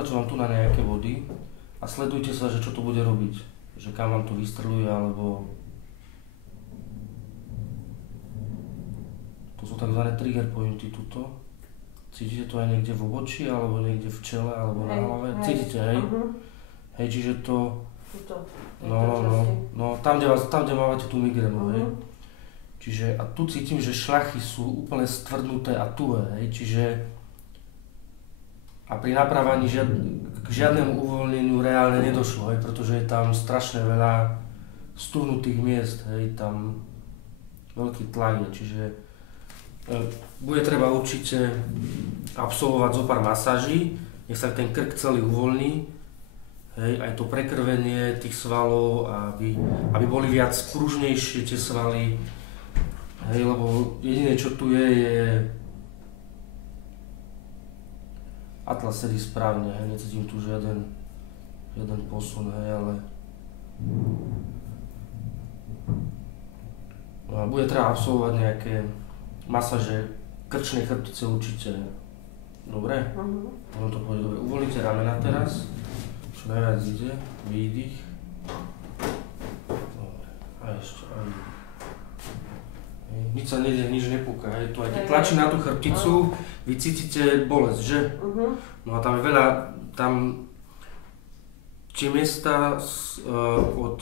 natlačujem tu na nejaké body a sledujte sa, že čo to bude robiť. Že kam vám to vystreluje, alebo... To sú tzv. Trigger pointy tuto. Cítite to aj niekde v obočí, alebo niekde v čele, alebo na hlave? Cítite, hej? Hej, čiže to... Tuto. No, tam, kde mávate tú migrénu, hej? Čiže, a tu cítim, že šľachy sú úplne stvrdnuté a tuhé, hej? Čiže... A pri napravení k žiadnemu uvoľneniu reálne nedošlo, hej? Pretože je tam strašne veľa stuhnutých miest, hej? Tam veľký tlak je, čiže... Bude treba určite absolvovať zo pár masáží, nech sa ten krk celý uvoľní, hej, aj to prekrvenie tých svalov, aby boli viac pružnejšie tie svaly, hej, lebo jediné čo tu je atlas sedí správne, hej, necítim tu žiaden posun, hej, ale bude treba absolvovať nejaké masáže krčnej chrbtice určite. Dobre? Ono to pôjde dobre. Uvoľnite ramena teraz. Čo najviac ide. Výdych. Dobre. A ešte. Nič sa nejde, nič nepúka. Tu aj keď tlačí na tú chrbticu, vy cítite bolesť, že? No a tam je veľa, tam tie miesta od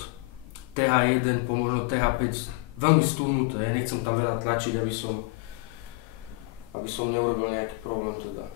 TH1 po možno TH5 veľmi stúhnuté. Ja nechcem tam veľa tlačiť, aby som neurobil nejaký problém teda.